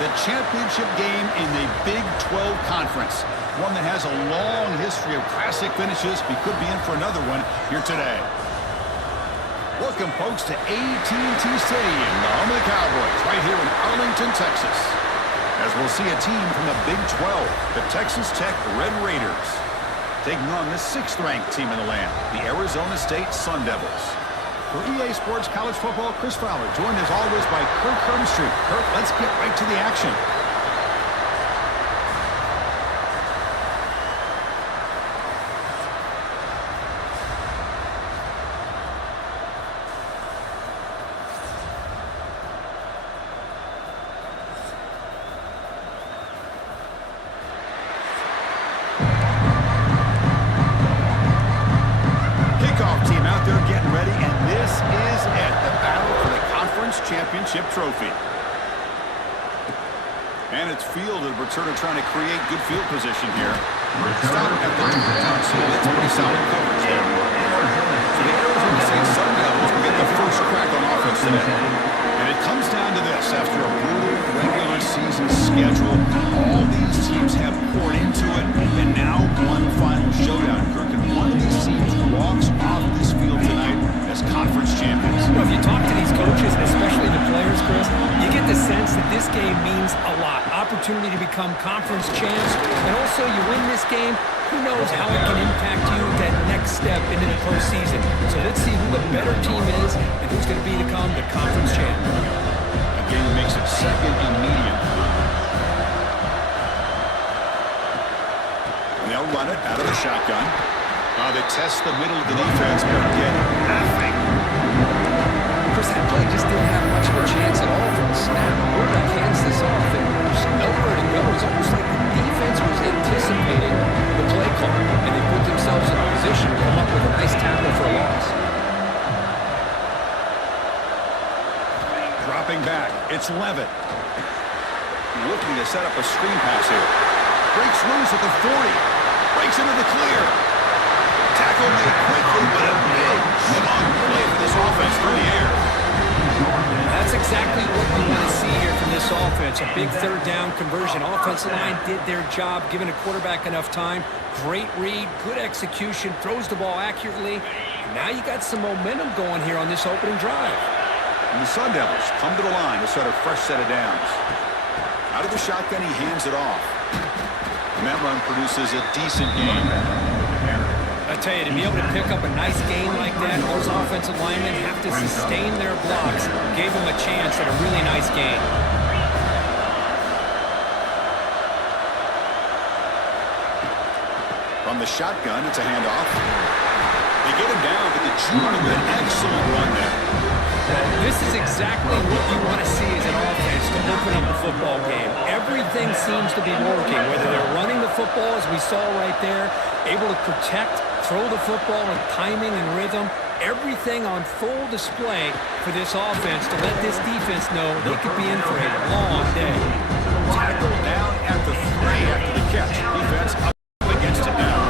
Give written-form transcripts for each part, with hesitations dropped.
The championship game in the Big 12 Conference. One that has a long history of classic finishes. We could be in for another one here today. Welcome, folks, to AT&T Stadium, the home of the Cowboys, right here in Arlington, Texas. As we'll see a team from the Big 12, the Texas Tech Red Raiders, taking on the 6th-ranked team in the land, the Arizona State Sun Devils. For EA Sports College Football, Chris Fowler, joined as always by Kirk Herbstreit. Kirk, let's get right to the action. Championship trophy. And it's fielded. Returner trying to create good field position here. Stop at the touchdown, so that's pretty solid coverage there. So the Arizona State Sun Devils will get the first crack on offense today. And it comes down to this. After a brutal regular season schedule, all these teams have poured into it, and now one final showdown. Kirk, and one of these teams walks off this field tonight as conference champions. You know, if you talk to these coaches, and especially the players, Chris, you get the sense that this game means a lot. Opportunity to become conference champs, and also you win this game, who knows how it can impact you that next step into the postseason. So let's see who the better team is and who's going to become the conference champ. Again, makes it 2nd and medium. They'll run it out of the shotgun. They test the middle of the defense, but get nothing. Chris, that play just didn't have much of a chance at all from the snap. Quarterback hands this off, and there's nowhere to go. It's almost like the defense was anticipating the play call, and they put themselves in a position to come up with a nice tackle for a loss. Dropping back, it's Levitt. Looking to set up a screen pass here. Breaks loose at the 40. Breaks into the clear. Tackle made quickly, but a big, strong play for this offense through the air. That's exactly what we want to see here from this offense. A big 3rd down conversion. Offensive line did their job, giving a quarterback enough time. Great read, good execution, throws the ball accurately. Now you got some momentum going here on this opening drive. And the Sun Devils come to the line to start a fresh set of downs. Out of the shotgun, he hands it off. And that run produces a decent game. I tell you, to be able to pick up a nice game like that, those offensive linemen have to sustain their blocks. Gave them a chance at a really nice game. From the shotgun, it's a handoff. They get him down, but the junior with an excellent run there. This is exactly what you want to see as an offense to open up the football game. Everything seems to be working, whether they're running the football, as we saw right there, able to protect, throw the football with timing and rhythm. Everything on full display for this offense to let this defense know they could be in for a long day. Tackle down at the 3 after the catch. Defense up against it now.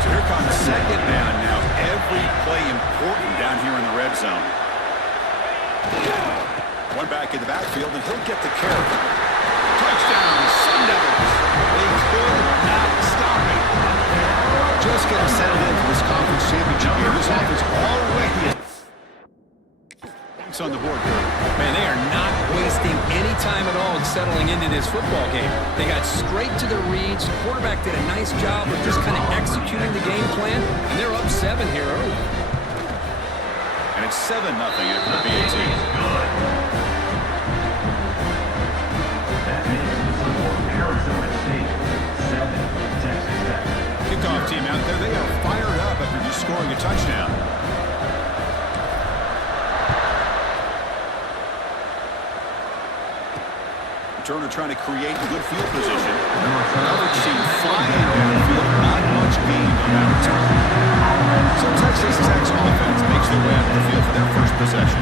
So here comes 2nd down now. Every play important down here in the red zone. One back in the backfield, and he'll get the carry. Touchdown, Sun Devils. They could not stop it. Just getting settled in for this conference championship here. This offense already on the board here. Man, they are not wasting any time at all in settling into this football game. They got straight to the reads. Quarterback did a nice job of just kind of executing the game plan, and they're up 7 here early. And it's 7-0 after the BAT. Kickoff team out there. They are fired up after just scoring a touchdown. Turner trying to create good field position. Another team flying downfield. Not much gain on that return. So Texas Tech's offense makes their way out of the field for their first possession.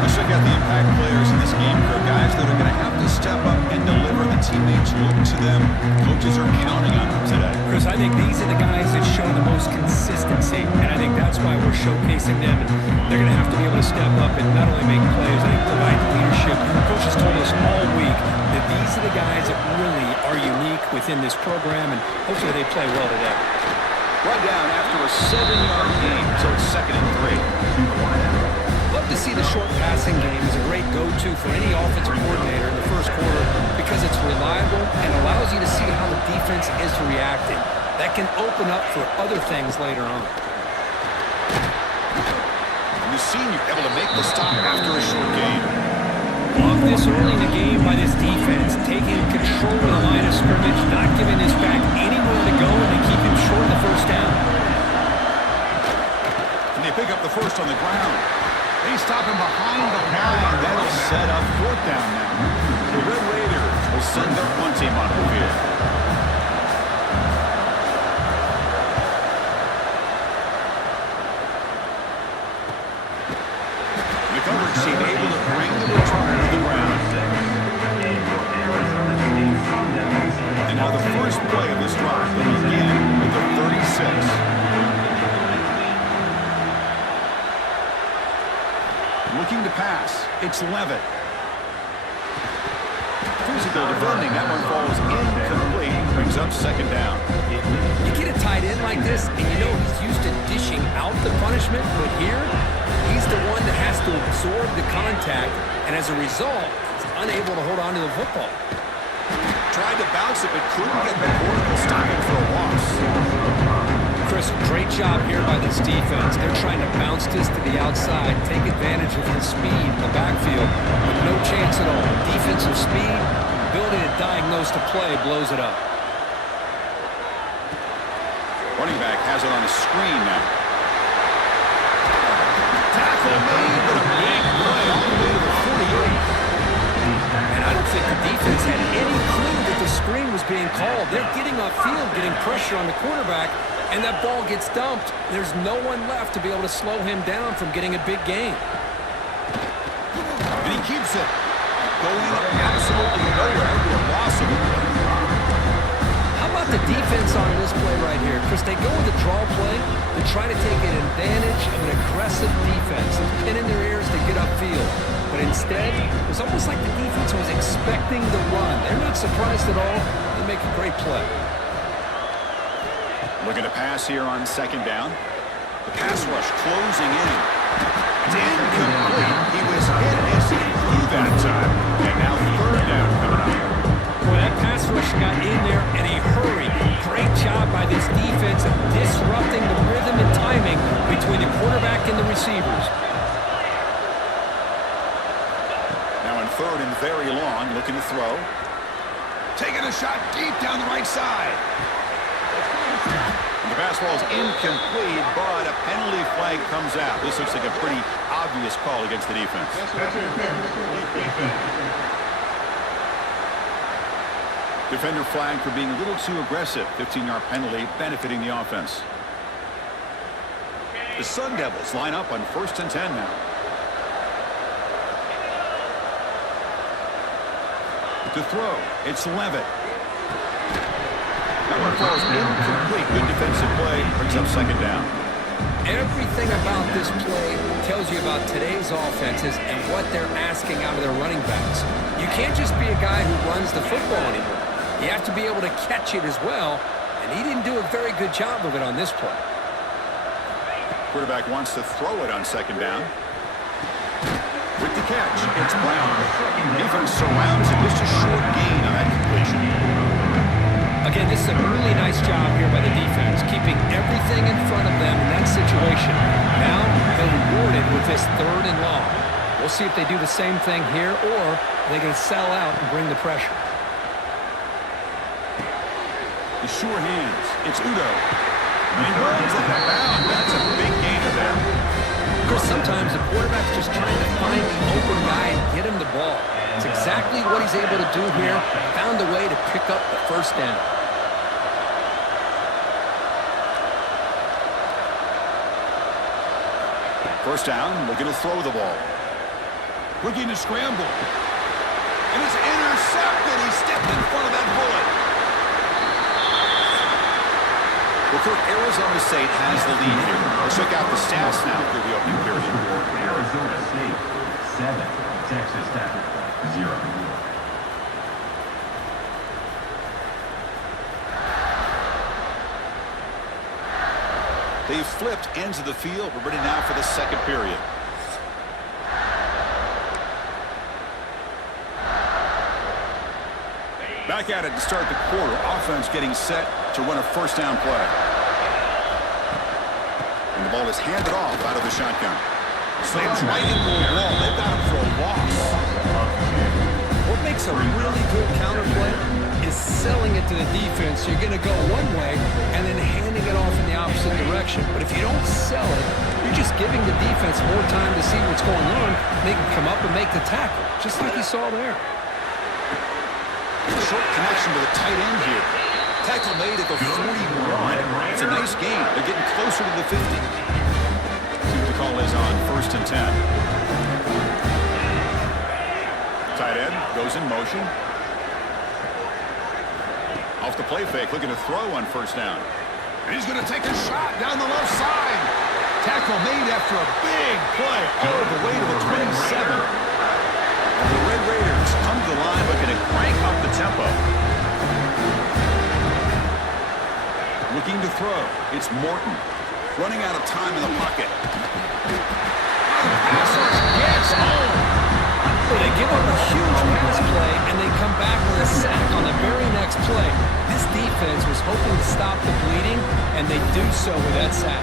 Let's check out the impact players in this game. They're guys that are going to have to step up and deliver. The teammates look to them. Coaches are counting on them today. Chris, I think these are the guys that show the most consistency, and I think that's why we're showcasing them. And they're going to have to be able to step up and not only make plays, I think provide leadership. Coaches told us all week that within this program, and hopefully they play well today. Run down after a 7-yard gain, so it's 2nd and 3. Love to see the short passing game as a great go-to for any offensive coordinator in the first quarter because it's reliable and allows you to see how the defense is reacting. That can open up for other things later on. And the senior able to make the stop after a short gain. Love this early in the game by this defense, taking control of the line of scrimmage, not giving this back anywhere to go, and they keep him short of the first down. And they pick up the first on the ground. They stop him behind the line. That'll set up 4th down now. The Red Raiders will send their punt team on the field. The coverage team able to bring the returner to the ground. And now the first play of this drive will begin with the 36. Looking to pass. It's Levitt. Physical defending. That one falls incomplete. Brings up 2nd down. You get a tight end like this, and you know he's used to dishing out the punishment, but here, he's the one that has to absorb the contact, and as a result, he's unable to hold on to the football. Tried to bounce it, but couldn't get the quarter to stop it for a loss. Chris, great job here by this defense. They're trying to bounce this to the outside, take advantage of his speed in the backfield, with no chance at all. Defensive speed, ability to diagnose the play, blows it up. Running back has it on a screen now. Tackle made, but a big play all the way to the 48. And I don't think the defense had any clue that the screen was being called. They're getting off field, getting pressure on the quarterback, and that ball gets dumped. There's no one left to be able to slow him down from getting a big gain. And he keeps it going absolutely nowhere to a loss of a play. How about the defense on this play right here? Chris, they go with a draw play to try to take an advantage of an aggressive defense, pin in their ears to get upfield. But instead, it was almost like the defense was expecting the run. They're not surprised at all. They make a great play. Looking to pass here on 2nd down. The pass rush closing in. It's incomplete. He was hit as he flew that time. And now 3rd down coming up. Boy, that pass rush got in there in a hurry. Great job by this defense of disrupting the rhythm and timing between the quarterback and the receivers. Now in 3rd and very long, looking to throw. Taking a shot deep down the right side. And the pass ball is incomplete, but a penalty flag comes out. This looks like a pretty obvious call against the defense. Defender flag for being a little too aggressive. 15-yard penalty benefiting the offense. The Sun Devils line up on 1st and 10 now. To throw, it's Levitt. That one falls incomplete. Good defensive play. Brings up 2nd down. Everything about this play tells you about today's offenses and what they're asking out of their running backs. You can't just be a guy who runs the football anymore. You have to be able to catch it as well, and he didn't do a very good job of it on this play. Quarterback wants to throw it on 2nd down. With the catch, it's Brown. Defense surrounds him. Just a short gain on that completion. Again, this is a really nice job here by the defense, keeping everything in front of them in that situation. Now they're rewarded with this 3rd and long. We'll see if they do the same thing here, or they're going to sell out and bring the pressure. The sure hands. It's Udo. And he runs out of bounds. That's a big gainer there. Chris, sometimes the quarterback's just trying to find the open guy and get him the ball. It's exactly what he's able to do here. Found a way to pick up the 1st down. First down, looking to throw the ball. Looking to scramble. And it's intercepted. He stepped in front of that bullet. Well, Kirk, Arizona State has the lead here. Let's check out the stats now through the opening period. Arizona State, 7. Texas Tech, 0. They've flipped ends of the field. We're ready now for the second period. Back at it to start the quarter. Offense getting set to run a first down play. And the ball is handed off out of the shotgun. Slams right into a wall. They've got him for a loss. What makes a really good counter play is selling it to the defense. You're going to go one way and then handing it off in the opposite direction. But if you don't sell it, you're just giving the defense more time to see what's going on. They can come up and make the tackle, just like you saw there. Short connection to the tight end here. Tackle made at the 41. It's a nice gain. They're getting closer to the 50. See what the call is on 1st and 10. Tight end goes in motion. Off the play fake, looking to throw on 1st down. And he's going to take a shot down the left side. Tackle made after a big play all the way to the 27. And the Red Raiders come to the line looking to crank up the tempo. Looking to throw. It's Morton. Running out of time in the pocket. Passers gets home. They give up a huge pass play, and they come back with a sack on the very next play. This defense was hoping to stop the bleeding, and they do so with that sack.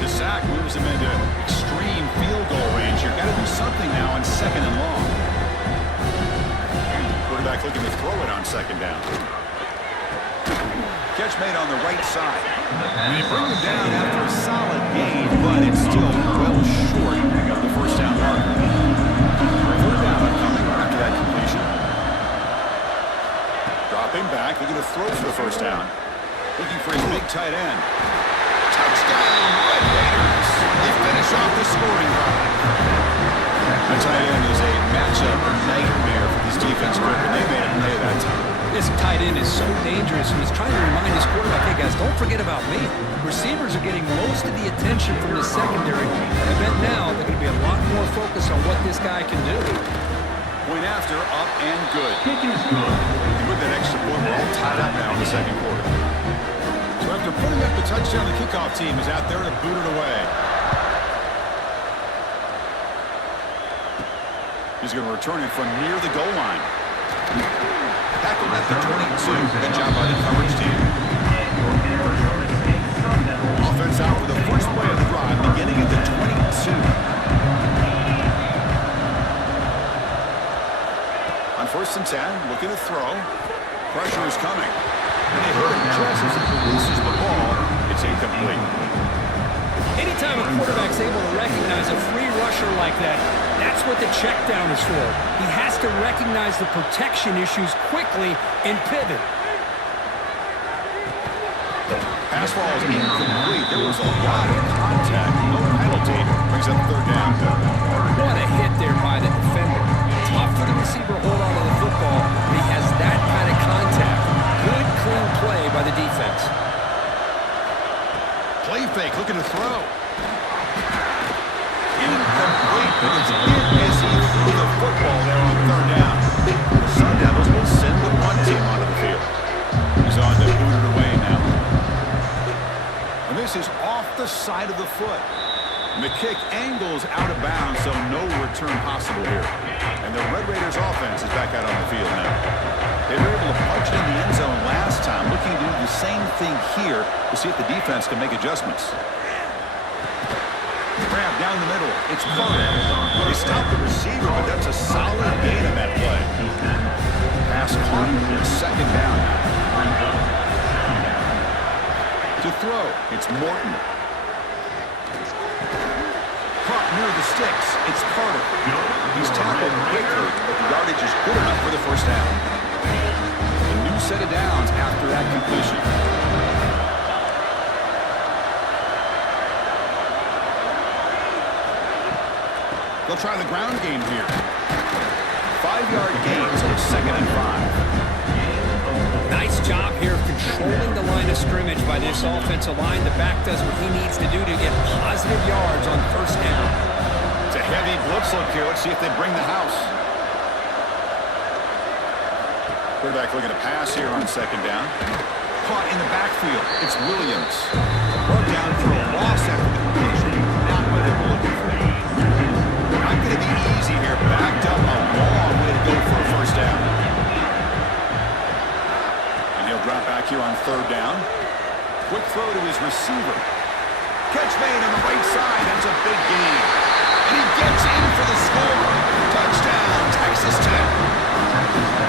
The sack moves them into extreme field goal range here. Got to do something now on 2nd and long. Quarterback looking to throw it on 2nd down. Catch made on the right side. They bring him down after a solid gain, but it's still well short of the 1st down mark. 3rd down coming after that completion. Dropping back, looking to throw for the 1st down. Looking for his big tight end. Touchdown, Red Raiders. They finish off the scoring drive. The tight end is a matchup nightmare for this defense group, and they made him pay that time. This tight end is so dangerous. He's trying to remind his quarterback, hey guys, don't forget about me. Receivers are getting most of the attention from the secondary. I bet now they're going to be a lot more focused on what this guy can do. Point after, up and good. Kick is good. And with that extra point, we're all tied up now in the 2nd quarter. So after putting up the touchdown, the kickoff team is out there to boot it away. He's going to return it from near the goal line. Tackled at the 22. Good job by the coverage team. Offense out for the first play of the drive, beginning at the 22. On 1st and 10, looking to throw. Pressure is coming. And they hit him just as he releases the ball. It's incomplete. Anytime a quarterback's able to recognize a free rusher like that, that's what the check down is for. He has to recognize the protection issues quickly and pivot. Pass ball is incomplete. There was a lot of contact. No penalty. Brings up 3rd down. What a hit there by the defender. Tough for the receiver to hold on to the football, but he has that kind of contact. Good, clean play by the defense. Play fake, looking to throw. Incomplete, but it's in as he threw the football there on 3rd down. The Sun Devils will send the punt team onto the field. He's on to boot it away now. And this is off the side of the foot. And the kick angles out of bounds, so no return possible here. And the Red Raiders offense is back out on the field now. They were able to punch it in the end zone last time, looking to do the same thing here to see if the defense can make adjustments. Grab down the middle. It's Carter. They stop the receiver, but that's a solid gain on that play. Pass caught. 2nd down. To throw, it's Morton. Caught near the sticks. It's Carter. He's tackled quickly, but the yardage is good enough for the 1st down. A new set of downs after that completion. They'll try the ground game here. 5-yard gain, so it's 2nd and 5. Nice job here of controlling the line of scrimmage by this offensive line. The back does what he needs to do to get positive yards on 1st down. It's a heavy blitz look here. Let's see if they bring the house. Quarterback looking to pass here on second down. Caught in the backfield. It's Williams. Brought down for a loss after the completion. Not what they were looking for. Not going to be easy here. Backed up a long way to go for a first down. And he'll drop back here on third down. Quick throw to his receiver. Catch made on the right side. That's a big gain. And he gets in for the score. Touchdown, Texas Tech.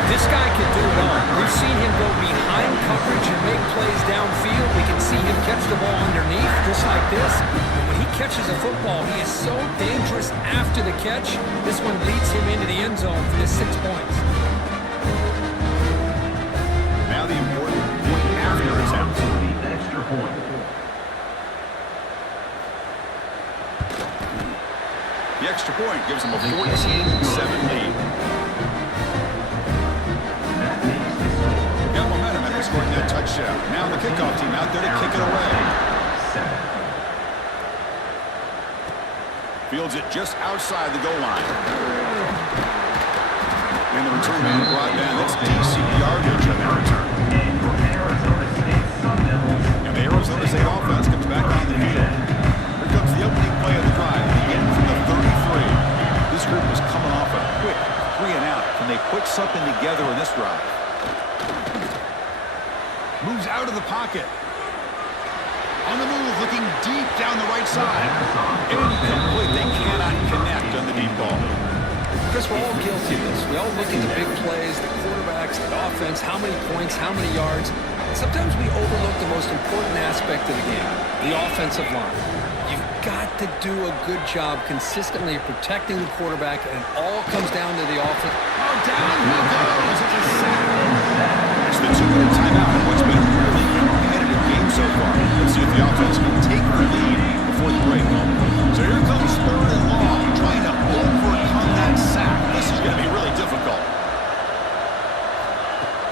This guy can do it all. We've seen him go behind coverage and make plays downfield. We can see him catch the ball underneath, just like this. And when he catches a football, he is so dangerous after the catch. This one leads him into the end zone for the 6 points. Now the important point after attempt. The extra point. The extra point gives them a 14-7 lead. Got momentum after scoring that touchdown. Now the kickoff team out there to kick it away. Fields it just outside the goal line. And the return man brought down. That's decent yardage on that return. And the Arizona State offense comes back on the field. Here comes the opening play of the drive. Again from the 33. This group was coming off a quick 3 and out. Can they put something together in this drive? Moves out of the pocket. On the move, looking deep down the right side. Incomplete. They cannot connect on the deep ball. Chris, we're all guilty of this. We all look at the big plays, the quarterbacks, the offense, how many points, how many yards. Sometimes we overlook the most important aspect of the game, the offensive line. You've got to do a good job consistently protecting the quarterback, and it all comes down to the offense. Oh, down he goes. It's a sack. It's the 2-minute timeout in what's been a really competitive game so far. Let's see if the offense can take the lead before the break. So here comes third and long, trying to overcome that sack. This is going to be really difficult.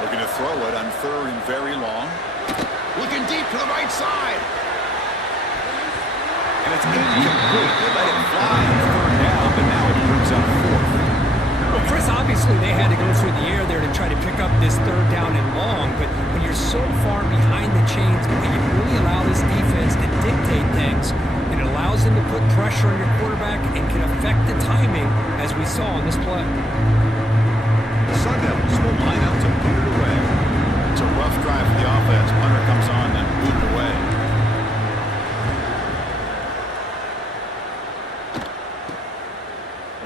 Looking to throw it on third and very long. Looking deep to the right side. And it's incomplete. They let it fly on third down, but now it brings up fourth. Well, Chris, obviously they had to go through the air there to try to pick up this third down and long, but when you're so far behind the chains, you really allow this defense to dictate things. It allows them to put pressure on your quarterback and can affect the timing, as we saw on this play. Sun Devils will line up to boot it away. It's a rough drive for the offense. Punter comes on and boot it away.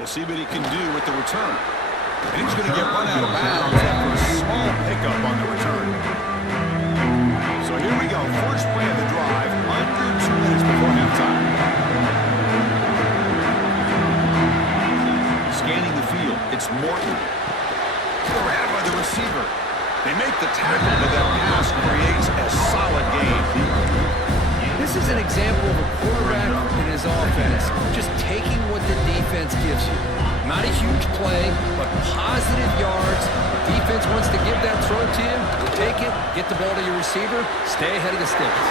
We'll see what he can do with the return. And he's going to get run out of bounds after a small pickup on the return. So here we go. First play of the drive, under 2 minutes before halftime. Scanning the field, it's Morton. Grabbed by the receiver. They make the tackle, but that pass creates a solid gain. This is an example of a quarterback and his offense just taking what the defense gives you. Not a huge play, but positive yards. The defense wants to give that throw to you. You take it, get the ball to your receiver, stay ahead of the sticks.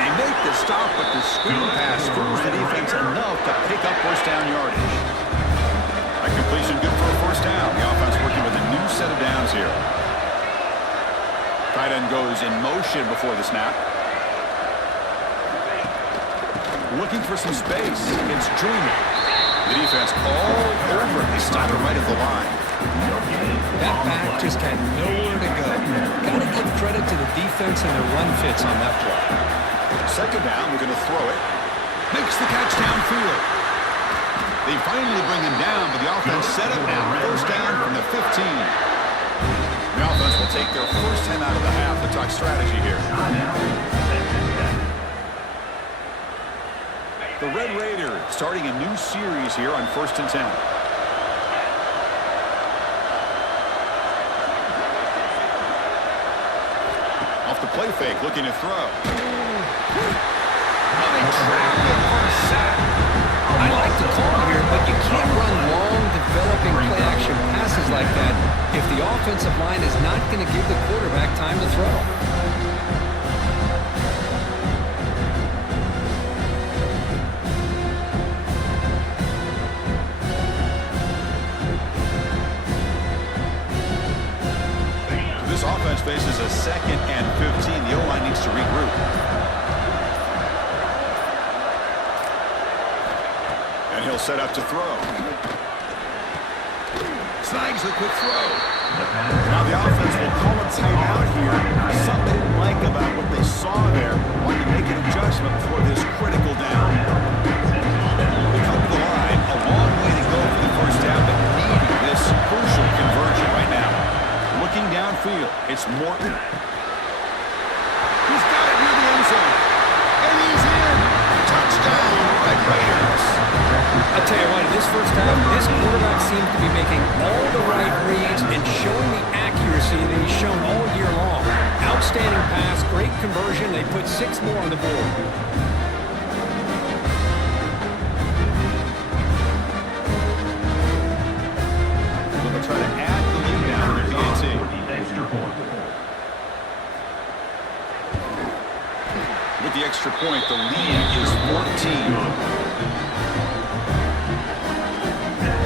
They make the stop, but the screen pass screws the defense enough to pick up first down yardage. A completion good for a first down. The offense working with a new set of downs here. Tight end goes in motion before the snap. Looking for some space. It's Joyner. The defense all over. They stop it right at the line. That back just had nowhere to go. Got to give credit to the defense and their run fits on that play. Second down, we're going to throw it. Makes the catch downfield. They finally bring him down, but the offense set up now. First down from the 15. The offense will take their first 10 out of the half to talk strategy here. The Red Raiders starting a new series here on 1st and 10. Off the play fake, looking to throw. I like the call here, but you can't run long, developing play-action passes like that if the offensive line is not going to give the quarterback time to throw. faces a 2nd and 15. The O-line needs to regroup. And he'll set up to throw. Snags the quick throw. Now the offense will call a timeout here. Something they didn't like about what they saw there. Want to make an adjustment for this critical down. They come to the line. A long way to go for the first half, but needing this crucial conversion right now. Looking downfield, it's Morton. He's got it near the end zone. And he's in. Touchdown, Red Raiders. I'll tell you what, in this first half, this quarterback seems to be making all the right reads and showing the accuracy that he's shown all year long. Outstanding pass, great conversion. They put 6 more on the board. They'll try to add the lead down to the PAT. Extra point. With the extra point, the lead is 14.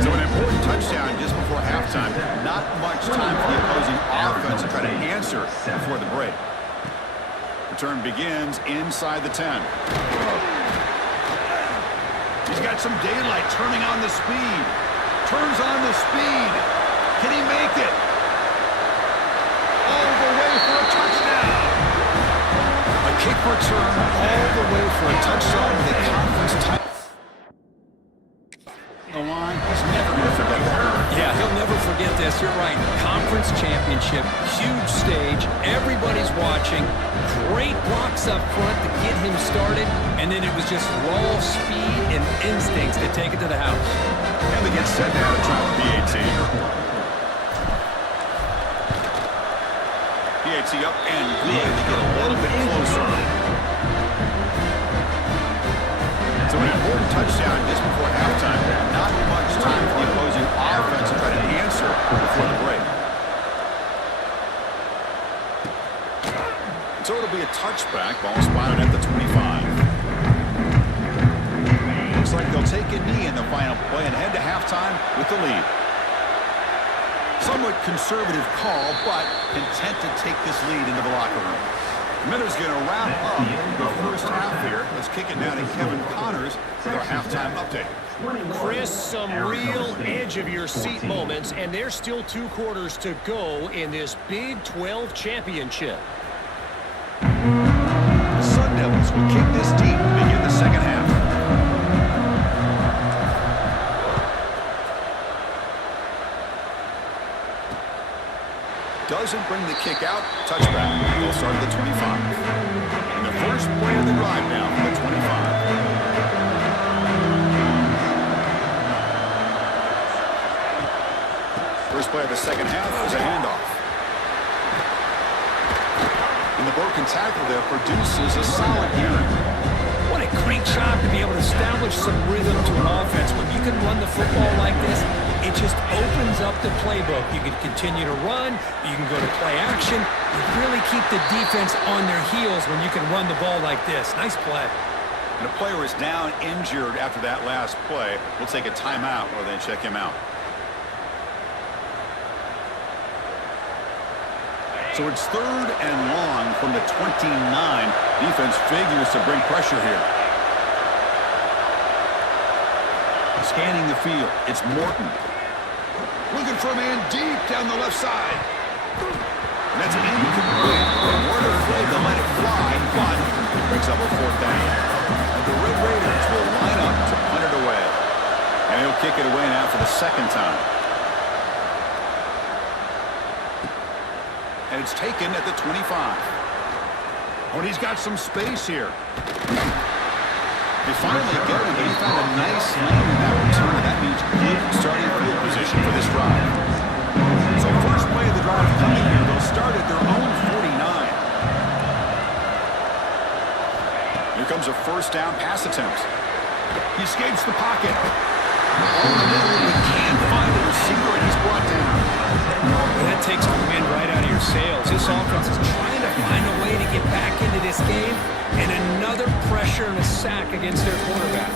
So an important touchdown just before halftime. Not much time for the opposing offense to try to answer before the break. Return begins inside the 10. He's got some daylight, turning on the speed. Turns on the speed. Can he make it? All the way for a touchdown. A kick return all the way for a touchdown to the conference title. The line, he's never going to forget that. Yeah, he'll never forget this. You're right. Conference championship, huge stage. Everybody's watching. Great blocks up front to get him started. And then it was just raw speed and instincts to take it to the house. And they get set down to try PAT. PAT up and good. They get a little bit closer. So an important touchdown just before halftime. Not much time for the opposing offense to try to answer before the break. So it'll be a touchback. Ball spotted at the 25. Looks like they'll take a knee in the final play and head to halftime with the lead. Somewhat conservative call, but content to take this lead into the locker room. Miller's going to wrap up the first half here. Let's kick it down to Kevin Connors with our halftime update. Chris, some real edge-of-your-seat moments, and there's still 2 quarters to go in this Big 12 championship. The Sun Devils will kick this deep to begin the second half. Doesn't bring the kick out. Touchback. They'll start at the 25. And the first play of the drive now for the 25. First play of the second half was a handoff. And the broken tackle there produces a solid unit. What a great job to be able to establish some rhythm to an offense. When you can run the football like this, it just opens up the playbook. You can continue to run. You can go to play action. You really keep the defense on their heels when you can run the ball like this. Nice play. And a player is down injured after that last play. We'll take a timeout or then check him out. So it's 3rd and long from the 29. Defense figures to bring pressure here. Scanning the field, it's Morton. Looking for a man deep down the left side. And that's incomplete. Warner afraid to let it fly, but it brings up a 4th down. And the Red Raiders will line up to punt it away. And he'll kick it away now for the 2nd time. And it's taken at the 25. Oh, and he's got some space here. They finally get him, but he found a nice lane in that return, and that means good starting field position for this drive. So first play of the drive coming here. They'll start at their own 49. Here comes a first down pass attempt. He escapes the pocket. All in the middle, he can't find the receiver, and he's brought down. And that takes the wind right out of your sails. This offense is trying to find a way to get back into this game, and another pressure and a sack against their quarterback.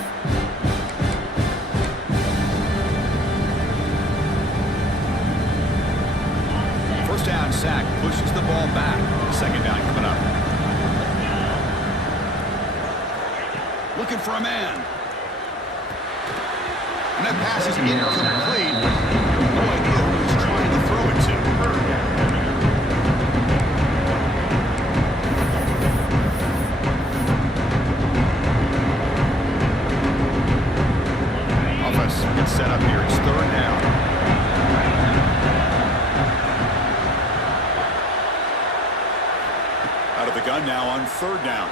First down, sack pushes the ball back. Second down coming up. Looking for a man. And that pass is incomplete. No idea who he's trying to throw it to. Offense gets set up here. It's third down. Out of the gun now on third down.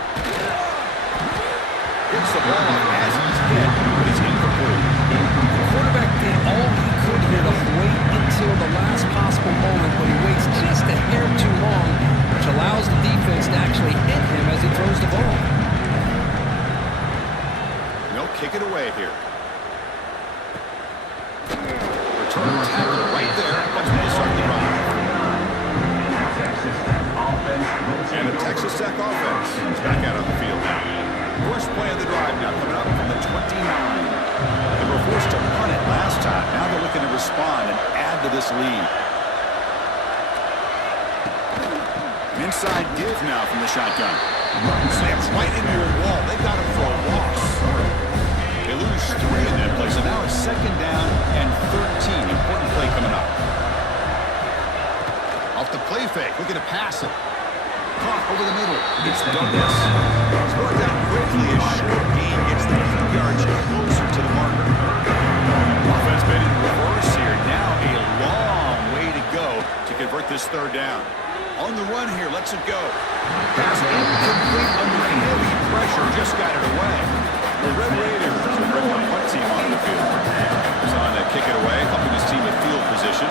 Gets the ball as he's hit, but it's incomplete. The quarterback did all he could here to wait until the last possible moment, but he waits just a hair too long, which allows the defense to actually hit him as he throws the ball. They'll kick it away here. Return tackle right there. That's when they start the drive. And the Texas Tech offense is back out on the field now. First play of the drive now coming up from the 29. They were forced to punt it last time. Now they're looking to respond and add to this lead. An inside give now from the shotgun. Slams right into your wall. They got him for a loss. They lose 3 in that play, so now it's second down and 13. Important play coming up. Off the play fake, looking to pass it. Caught over the middle. It's Douglas. It's worked out quickly as short gain gets the 8 yards closer to the marker. Offense made in reverse here. Now a long way to go to convert this third down. On the run here, lets it go. Pass incomplete under heavy pressure. Just got it away. The Red Raiders will bring the punt team onto the field. He's on to kick it away, helping his team at field position.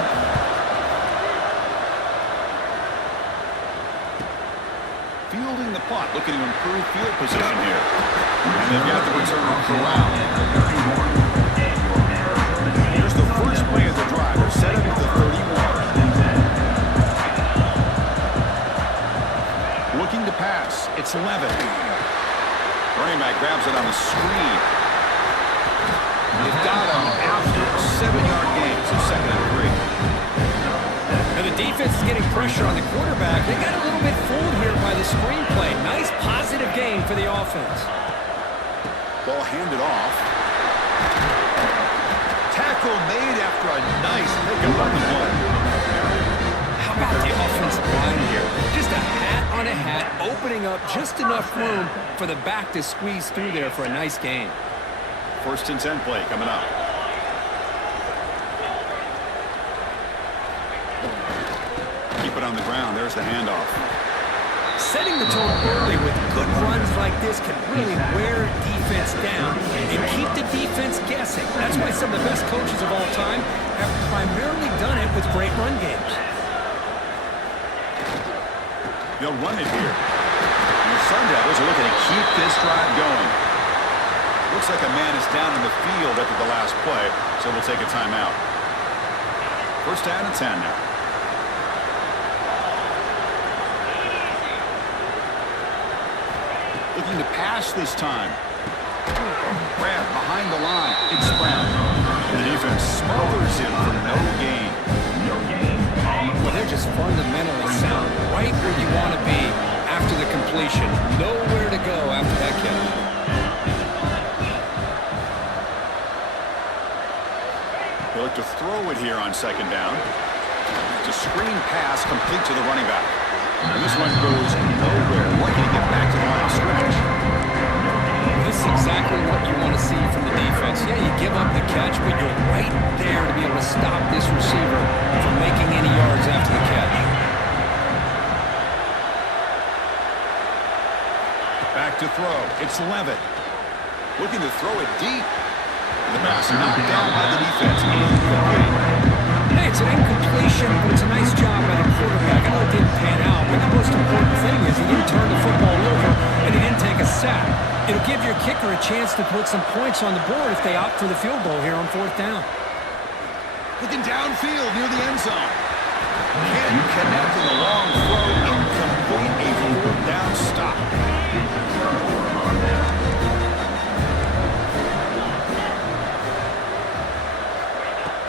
Fielding the punt, looking to improve field position here. And they've got the return on Corral. Here's the first play of the drive. They're set up at the 31. Looking to pass. It's Levin. Running back grabs it on the screen. They've got him after a 7-yard gain. So second and 3. And the defense is getting pressure on the quarterback. They got a little bit fooled here by the screenplay. Nice positive gain for the offense. Ball handed off. Tackle made after a nice pickup on the play. How about the offensive line here? Just a hat on a hat, opening up just enough room for the back to squeeze through there for a nice gain. First and 10 play coming up. Keep it on the ground. There's the handoff. Setting the tone early with good runs like this can really wear defense down and keep the defense guessing. That's why some of the best coaches of all time have primarily done it with great run games. They'll run it here. And the Sun Devils are looking to keep this drive going. Looks like a man is down in the field after the last play, so we'll take a timeout. First down and 10 now. Looking to pass this time. Grab behind the line. It's Brown. The defense smothers him for no gain. Well, they're just fundamentally sound. Right where you want to be after the completion. Nowhere to go after that catch. They look to throw it here on second down. It's a screen pass complete to the running back. And this one goes nowhere. Lucky to get back to the line of scrimmage. This is exactly what you want to see from the defense. Yeah, you give up the catch, but you're right there to be able to stop this receiver from making any yards after the catch. Back to throw. It's Levitt. Looking to throw it deep. The pass knocked down by the defense. Hey, it's an incompletion, but it's a nice job by the quarterback. I know it didn't pan out, but the most important thing is he didn't turn the football over and he didn't take a sack. It'll give your kicker a chance to put some points on the board if they opt for the field goal here on fourth down. Looking downfield near the end zone. Can't connect in the long throw. Incomplete. A fourth down stop.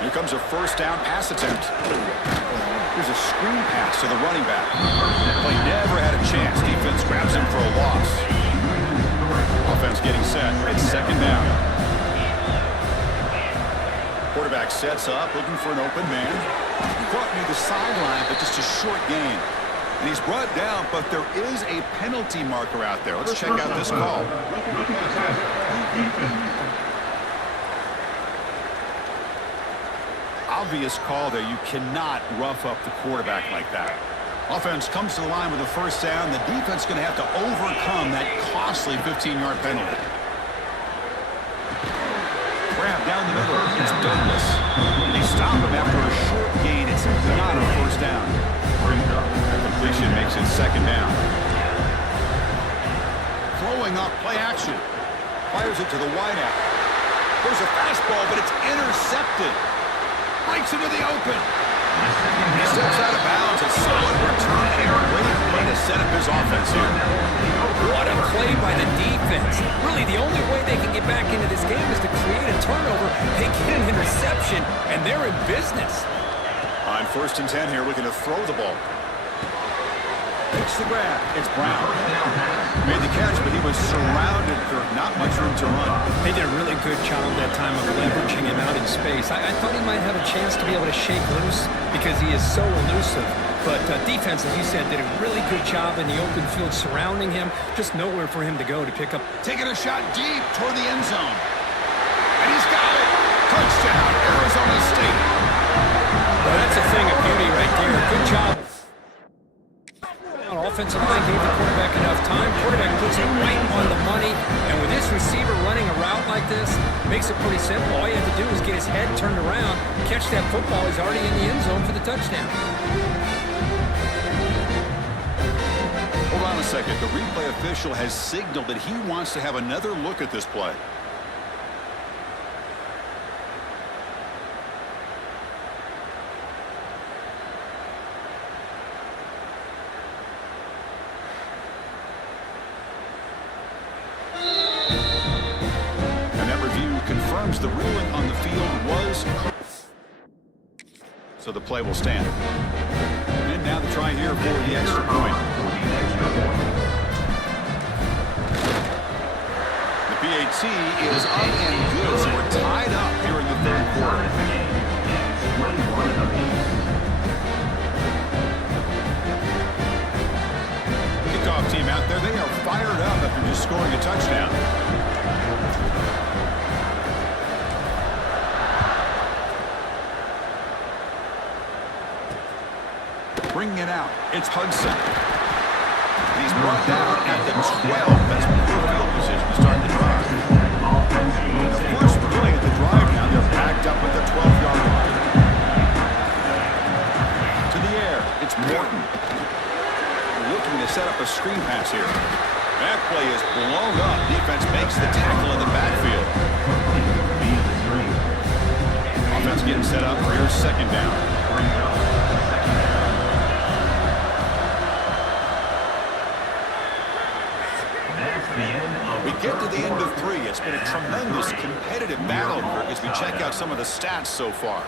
Here comes a first down pass attempt. Here's a screen pass to the running back. Play never had a chance. Defense grabs him for a loss. Offense getting set. It's second down. Quarterback sets up, looking for an open man. Caught near the sideline, but just a short gain. And he's brought down, but there is a penalty marker out there. Let's check out this call. Obvious call there. You cannot rough up the quarterback like that. Offense comes to the line with a first down. The defense is going to have to overcome that costly 15-yard penalty. Grab down the middle. It's Douglas. They stop him after a short gain. It's not a first down. Completion makes it second down. Throwing up, play action. Fires it to the wideout. There's a fastball, but it's intercepted. Breaks into the open. He steps out of bounds. A solid return and a great way to set up his offense here. What a play by the defense. Really, the only way they can get back into this game is to create a turnover. They get an interception, and they're in business. On 1st and 10 here, looking to throw the ball. Takes the grab. It's Brown. Made the catch, but he was surrounded. Not much room to run. They did a really good job that time of leveraging him out in space. I thought he might have a chance to be able to shake loose because he is so elusive. But defense, as you said, did a really good job in the open field surrounding him. Just nowhere for him to go to pick up. Taking a shot deep toward the end zone. And he's got it. Touchdown, Arizona State. Well, that's a thing of beauty right there. Good job. Offensive line gave the quarterback enough time. Quarterback puts it right on the money. And with this receiver running a route like this, makes it pretty simple. All you have to do is get his head turned around, catch that football. He's already in the end zone for the touchdown. Hold on a second. The replay official has signaled that he wants to have another look at this play. The ruling on the field was correct. So the play will stand. And now the try here for the extra point. The PAT is up and good, so we're tied up here in the third quarter. Kickoff team out there, they are fired up after just scoring a touchdown. Bringing it out, it's Hudson. He's brought down at the 12. That's poor field position to start the drive. The first play of the drive now, they're backed up at the 12-yard line. To the air, it's Morton. Looking to set up a screen pass here. That play is blown up. Defense makes the tackle in the backfield. Offense getting set up for your second down. We get to the end of 3. It's been a tremendous competitive battle here as we check out some of the stats so far.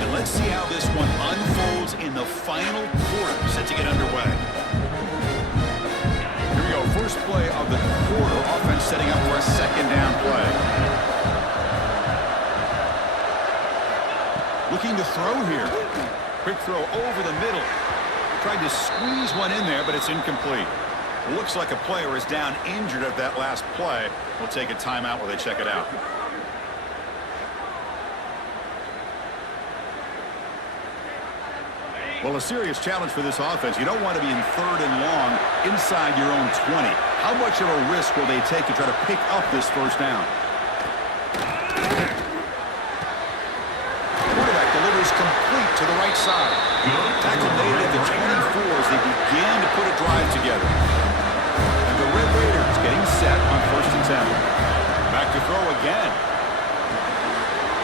And let's see how this one unfolds in the final quarter set to get underway. Here we go, first play of the quarter. Offense setting up for a second down play. Looking to throw here. Quick throw over the middle. Tried to squeeze one in there, but it's incomplete. Looks like a player is down injured at that last play. We'll take a timeout while they check it out. Well, a serious challenge for this offense. You don't want to be in 3rd and long inside your own 20. How much of a risk will they take to try to pick up this first down? Quarterback delivers complete to the right side. Tackle made at the 24 as they begin to put a drive together. And the Red Raiders getting set on 1st and 10. Back to throw again.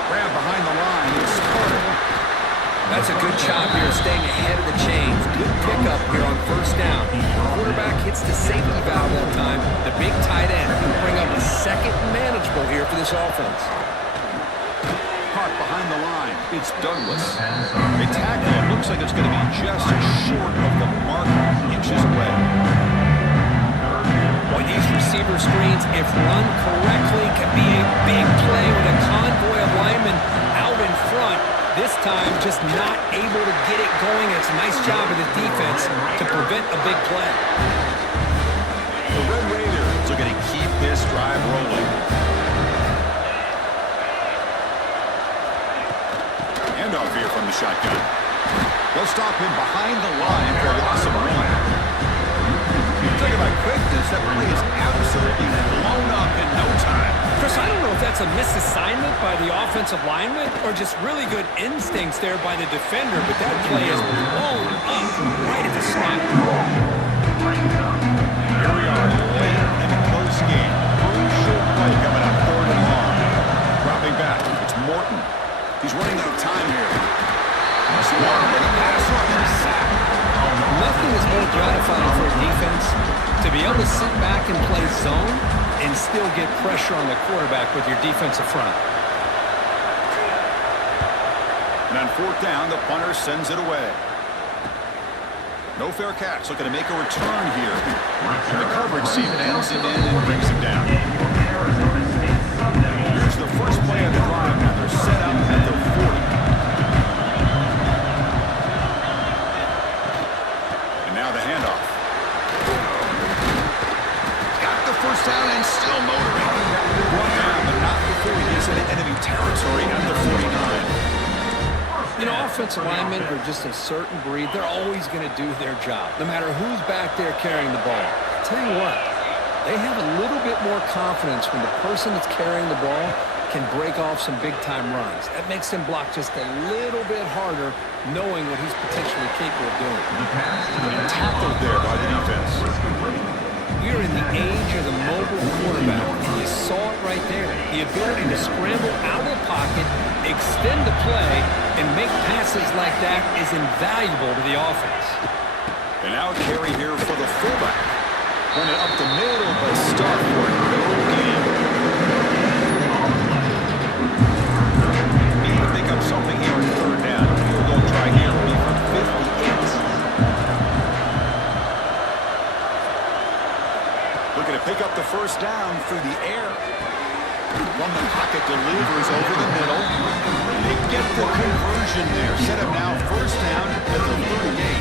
Grab behind the line. It's Carter. That's a good job here staying ahead of the chains. Good pickup here on first down. The quarterback hits the safety valve that time. The big tight end can bring up a second manageable here for this offense. Caught behind the line. It's Douglas. They tackle it. Looks like it's going to be just short of the mark, inches away. Boy, these receiver screens, if run correctly, can be a big play with a convoy of linemen out in front. This time, just not able to get it going. It's a nice job of the defense to prevent a big play. The Red Raiders are going to keep this drive rolling. Handoff here from the shotgun. They'll stop him behind the line for a loss of 1. Talking about quickness, that play is absolutely blown up in no time. Chris, I don't know if that's a misassignment by the offensive lineman or just really good instincts there by the defender, but that play is blown up right at the snap. Here we are, late in a close game. Crucial play coming up, 3rd and long. Dropping back, it's Morton. He's running out of time here. Smart with a pass rush and a sack. Nothing is more gratifying for a defense to be able to sit back and play zone and still get pressure on the quarterback with your defensive front. And on 4th down, the punter sends it away. No fair catch, looking to make a return here. And the coverage team ends him in and brings him down. Here's the first play of the drive. Now they're set up at the 40. First down and still motoring. One down, but not before he gets into enemy territory at the 49. You know, offensive linemen are just a certain breed. They're always going to do their job, no matter who's back there carrying the ball. I'll tell you what, they have a little bit more confidence when the person that's carrying the ball can break off some big-time runs. That makes them block just a little bit harder, knowing what he's potentially capable of doing. Tackled there by the defense. We're in the age of the mobile quarterback. You saw it right there. The ability to scramble out of the pocket, extend the play, and make passes like that is invaluable to the offense. And now carry here for the fullback. Run it up the middle, but start for no gain. Need to pick up something here on 3rd down. Field goal try here will be from 58. Looking to pick up the first down through the air. From the pocket, delivers over the middle. They get the conversion there. Set up now, first down at the 38.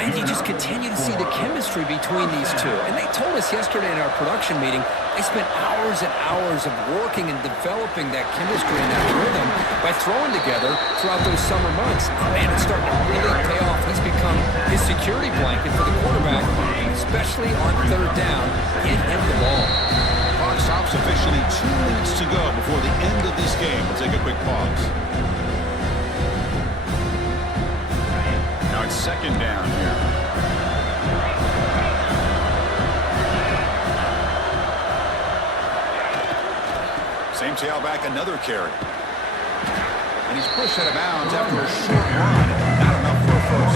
And you just continue to see the chemistry between these two. And they told us yesterday in our production meeting, they spent hours and hours of working and developing that chemistry and that rhythm by throwing together throughout those summer months. Man, it's starting to really pay off. He's become his security blanket for the quarterback, especially on 3rd down. Get him the ball. Clock stops officially 2 minutes to go before the end of this game. We'll take a quick pause. Now it's 2nd down here. Same tailback, another carry. And he's pushed out of bounds after a short run. Not enough for a first.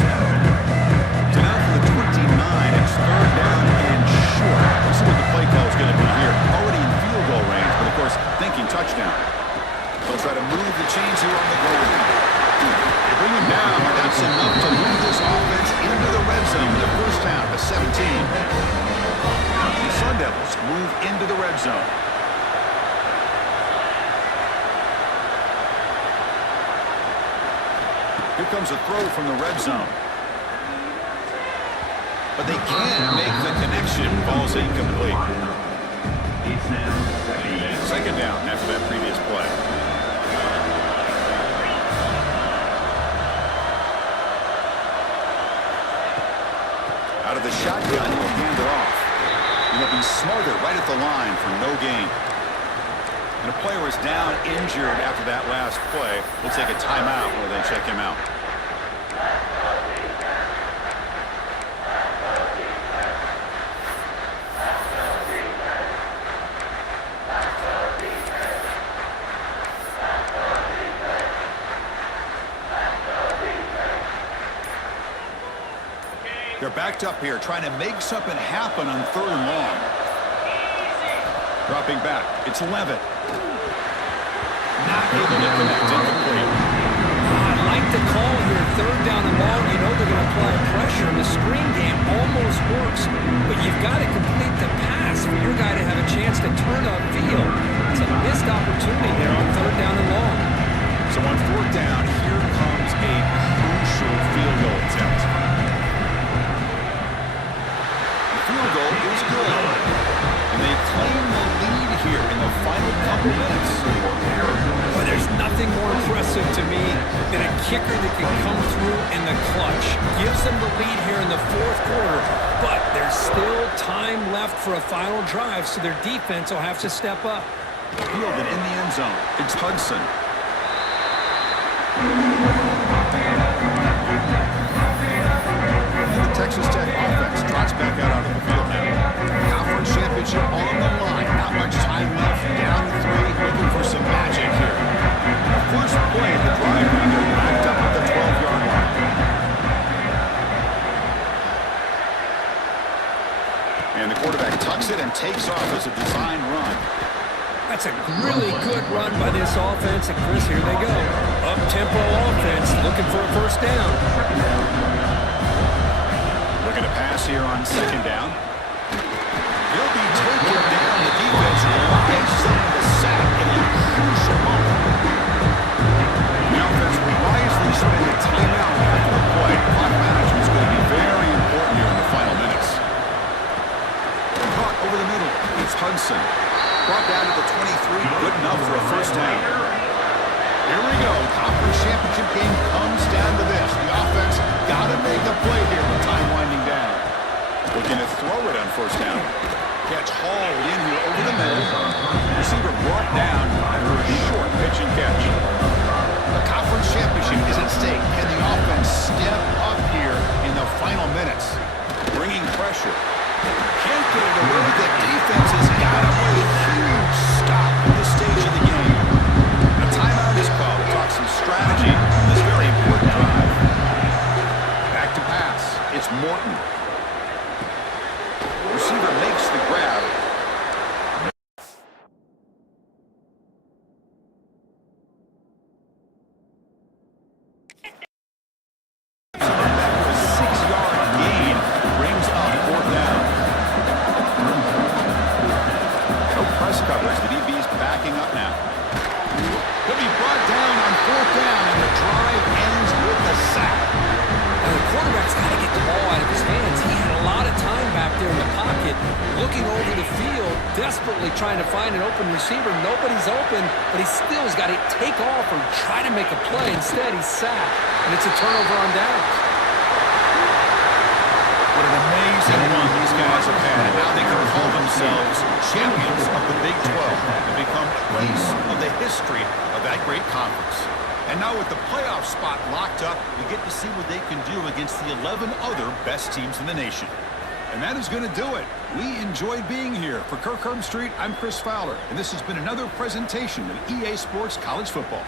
So now for the 29, it's 3rd down and short. Let's see what the play call is going to be here. Already in field goal range, but of course, thinking touchdown. They'll try to move the chains here on the goal line. They bring him down. That's enough to move this offense into the red zone. The first down to 17. The Sun Devils move into the red zone. Here comes a throw from the red zone. But they can't make the connection. Ball's incomplete. Second down after that previous play. Out of the shotgun, he'll hand it off. And he'll be smarter right at the line for no gain. And a player is down injured after that last play. We'll take a timeout while they check him out. They're backed up here, trying to make something happen on 3rd and long. Dropping back. It's Levitt. Not able to connect. Incomplete. I'd like to call here 3rd down and long. You know they're going to apply pressure, and the screen game almost works, but you've got to complete the pass for your guy to have a chance to turn upfield. It's a missed opportunity there on 3rd down and long. So on 4th down, here comes a crucial field goal attempt. The field goal is good, and they claim the lead here in the final couple minutes. Well, there's nothing more impressive to me than a kicker that can come through in the clutch. Gives them the lead here in the 4th quarter, but there's still time left for a final drive, so their defense will have to step up. Fielded in the end zone. It's Hudson. The Texas Tech offense trots back out onto the field now. Conference championship on the line. Not much time left. Down 3, looking for some magic here. The first play of the drive now, they're backed up at the 12-yard line. And the quarterback tucks it and takes off as a design run. That's a really good run by this offense, and Chris, here they go. Up-tempo offense, looking for a 1st down. Looking to pass here on 2nd down. He'll be taken down. The defense rises up the sack in a crucial moment. The offense will wisely spend a timeout after the play. Clock management is going to be very important here in the final minutes. Caught over the middle. It's Hudson. Brought down to the 23. Good enough for a 1st down. Here we go. Conference championship game comes down to this. The offense got to make a play here with time winding down. Looking to throw it on 1st down. Catch hauled in here over the middle. Receiver brought down after a short pitch and catch. The conference championship is at stake. Can the offense step up here in the final minutes? Bringing pressure. Can't get it away. The defense has got to play a huge stop at this stage of the game. A timeout is called to talk some strategy on this very important drive. Back to pass. It's Morton. Receiver makes the grab. A 6-yard gain brings up 4th down. No press coverage. The DB's backing up now. He'll be brought down on 4th down, and the drive ends with a sack. And the quarterback's got to get the ball out of his hands. He had a lot of time back there in the pocket, looking over the field, desperately trying to find an open receiver. Nobody's open, but he still has got to take off or try to make a play. Instead, he's sacked, and it's a turnover on downs. What an amazing run these guys have had, and now they can call themselves champions of the Big 12 and become place of the history of that great conference. And now with the playoff spot locked up, we get to see what they can do against the 11 other best teams in the nation. And that is going to do it. We enjoyed being here. For Kirk Herbstreit, I'm Chris Fowler, and this has been another presentation of EA Sports College Football.